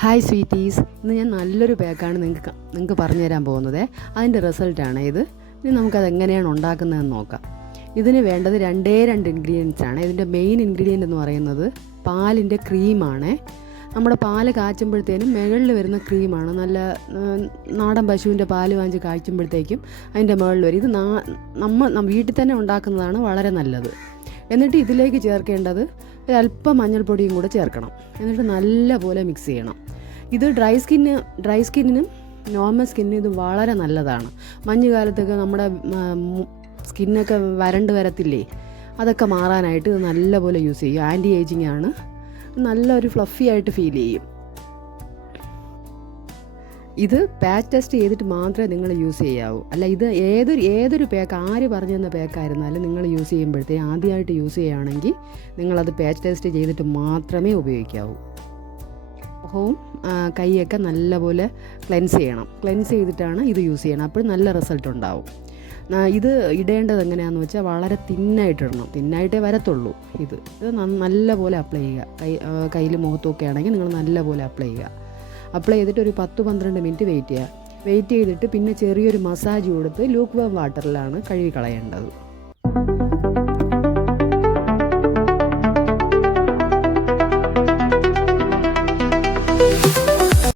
Hi sweeties, ഇന്ന് ഞാൻ നല്ലൊരു പാക്കാണ് നിങ്ങൾക്ക് പറഞ്ഞു തരാൻ പോകുന്നത്. അതിൻ്റെ റിസൾട്ടാണ് ഇത്. ഇനി നമുക്കത് എങ്ങനെയാണ് ഉണ്ടാക്കുന്നതെന്ന് നോക്കാം. ഇതിന് വേണ്ടത് രണ്ട് ഇൻഗ്രീഡിയൻസ് ആണ്. ഇതിൻ്റെ മെയിൻ ഇൻഗ്രീഡിയൻ്റ് എന്ന് പറയുന്നത് പാലിൻ്റെ ക്രീമാണ്. നമ്മുടെ പാല് കാച്ചുമ്പോഴത്തേനും മുകളിൽ വരുന്ന ക്രീമാണ്. നല്ല നാടൻ പശുവിൻ്റെ പാല് വാങ്ങിച്ച് കാച്ചുമ്പോഴത്തേക്കും അതിൻ്റെ മുകളിൽ വരും. ഇത് നമ്മൾ വീട്ടിൽ തന്നെ ഉണ്ടാക്കുന്നതാണ് വളരെ നല്ലത്. എന്നിട്ട് ഇതിലേക്ക് ചേർക്കേണ്ടത് ഒരല്പം മഞ്ഞൾപ്പൊടിയും കൂടെ ചേർക്കണം. എന്നിട്ട് നല്ലപോലെ മിക്സ് ചെയ്യണം. ഇത് ഡ്രൈ സ്കിന്നിനും നോർമൽ സ്കിന്നിനും ഇത് വളരെ നല്ലതാണ്. മഞ്ഞുകാലത്തൊക്കെ നമ്മുടെ സ്കിന്നൊക്കെ വരണ്ട് വരത്തില്ലേ, അതൊക്കെ മാറാനായിട്ട് ഇത് നല്ലപോലെ യൂസ് ചെയ്യും. ആൻറ്റി ഏജിങ് ആണ്. നല്ലൊരു ഫ്ലഫി ആയിട്ട് ഫീൽ ചെയ്യും. ഇത് പാച്ച് ടെസ്റ്റ് ചെയ്തിട്ട് മാത്രമേ നിങ്ങൾ യൂസ് ചെയ്യാവൂ. അല്ല, ഇത് ഏതൊരു പാക്ക്, ആര് പറഞ്ഞു തന്ന പാക്കായിരുന്നാലും നിങ്ങൾ യൂസ് ചെയ്യുമ്പോഴത്തേക്ക് ആദ്യമായിട്ട് യൂസ് ചെയ്യുകയാണെങ്കിൽ നിങ്ങളത് പാച്ച് ടെസ്റ്റ് ചെയ്തിട്ട് മാത്രമേ ഉപയോഗിക്കാവൂ. മുഖവും കൈയൊക്കെ നല്ലപോലെ ക്ലെൻസ് ചെയ്യണം. ക്ലെൻസ് ചെയ്തിട്ടാണ് ഇത് യൂസ് ചെയ്യണം. അപ്പോൾ നല്ല റിസൾട്ട് ഉണ്ടാവും. ഇത് ഇടേണ്ടത് എങ്ങനെയാണെന്ന് വെച്ചാൽ വളരെ തിന്നായിട്ടിടണം. തിന്നായിട്ടേ വരത്തുള്ളൂ. ഇത് നല്ലപോലെ അപ്ലൈ ചെയ്യുക. കയ്യിൽ മുഖത്തൊക്കെ ആണെങ്കിൽ നിങ്ങൾ നല്ലപോലെ അപ്ലൈ ചെയ്യുക. അപ്ലൈ ചെയ്തിട്ട് ഒരു 10-12 മിനിറ്റ് വെയിറ്റ് ചെയ്യുക. വെയിറ്റ് ചെയ്തിട്ട് പിന്നെ ചെറിയൊരു മസാജ് കൊടുത്ത് ലൂക്ക് വാം വാട്ടറിലാണ് കഴുകി കളയേണ്ടത്.